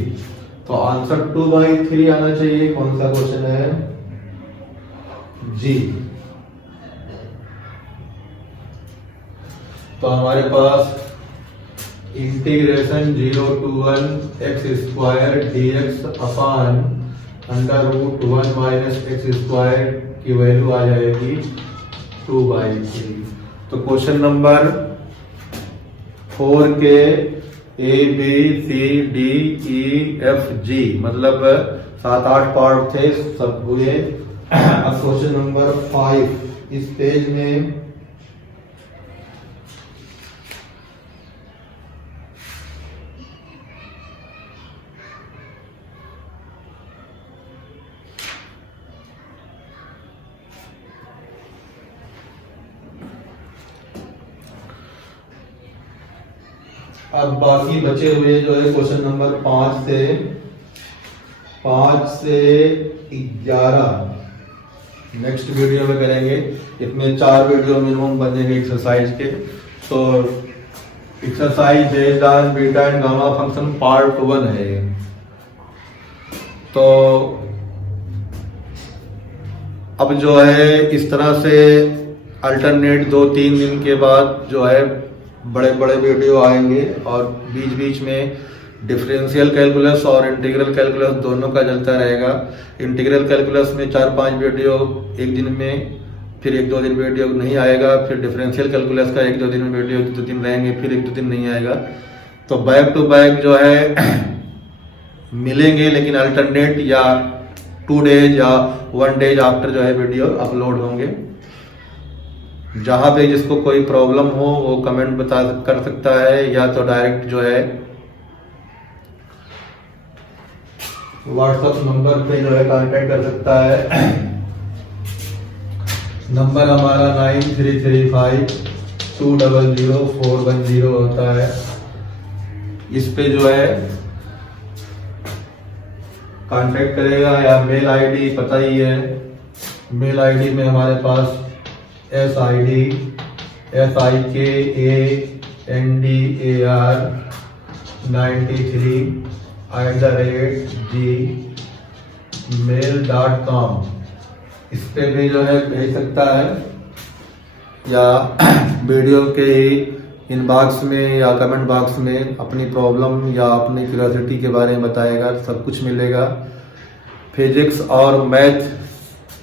तो आंसर 2/3 आना चाहिए। कौन सा क्वेश्चन है जी? तो हमारे पास integration 0 to 1 x square dx upon under root 1 minus x square की वैल्यू आ जाएगी 2/3। तो क्वेश्चन नंबर 4 के A B C D E F G मतलब 7-8 पार्ट थे, सब हुए। अब क्वेश्चन नंबर 5 इस पेज में अब बाकी बचे हुए जो है क्वेश्चन नंबर 5 से 11 नेक्स्ट वीडियो में करेंगे। इसमें 4 वीडियो मिनिमम बनेंगे एक्सरसाइज के। तो exercise based on beta and gamma function part 1 है। तो अब जो है इस तरह से अल्टरनेट 2-3 दिन के बाद जो है बड़े बड़े वीडियो आएंगे, और बीच बीच में डिफरेंशियल कैलकुलस और इंटीग्रल कैलकुलस दोनों का चलता रहेगा। इंटीग्रल कैलकुलस में 4-5 वीडियो एक दिन में, फिर 1-2 दिन वीडियो नहीं आएगा, फिर डिफरेंशियल कैलकुलस का 1-2 दिन में वीडियो 2 दिन रहेंगे, फिर 1-2 दिन नहीं आएगा। तो बैक टू बैक जो है मिलेंगे, लेकिन अल्टरनेट या 2 डेज या 1 डेज आफ्टर जो है वीडियो अपलोड होंगे। जहाँ पे जिसको कोई प्रॉब्लम हो वो कमेंट कर सकता है, या तो डायरेक्ट जो है व्हाट्सएप नंबर पे जो है कांटेक्ट कर सकता है। नंबर हमारा 9335200410 होता है। इस पे जो है कांटेक्ट करेगा, या मेल आईडी पता ही है। मेल आईडी में हमारे पास SIKANDAR93@gmail.com, इस पे भी जो है भेज सकता है, या वीडियो के इनबॉक्स में या कमेंट बॉक्स में अपनी प्रॉब्लम या अपनी क्यूरियोसिटी के बारे में बताएगा, सब कुछ मिलेगा। फिजिक्स और मैथ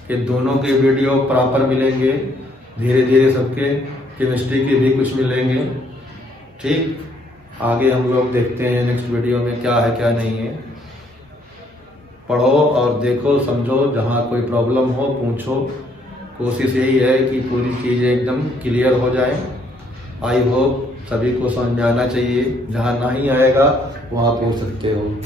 के दोनों के वीडियो प्रॉपर मिलेंगे, धीरे धीरे सबके, केमिस्ट्री के भी कुछ मिलेंगे। ठीक, आगे हम लोग देखते हैं नेक्स्ट वीडियो में क्या है क्या नहीं है। पढ़ो और देखो, समझो, जहाँ कोई प्रॉब्लम हो पूछो। कोशिश यही है कि पूरी चीज़ें एकदम क्लियर हो जाए। आई होप सभी को समझ में आना चाहिए, जहाँ नहीं आएगा वहाँ पूछ सकते हो।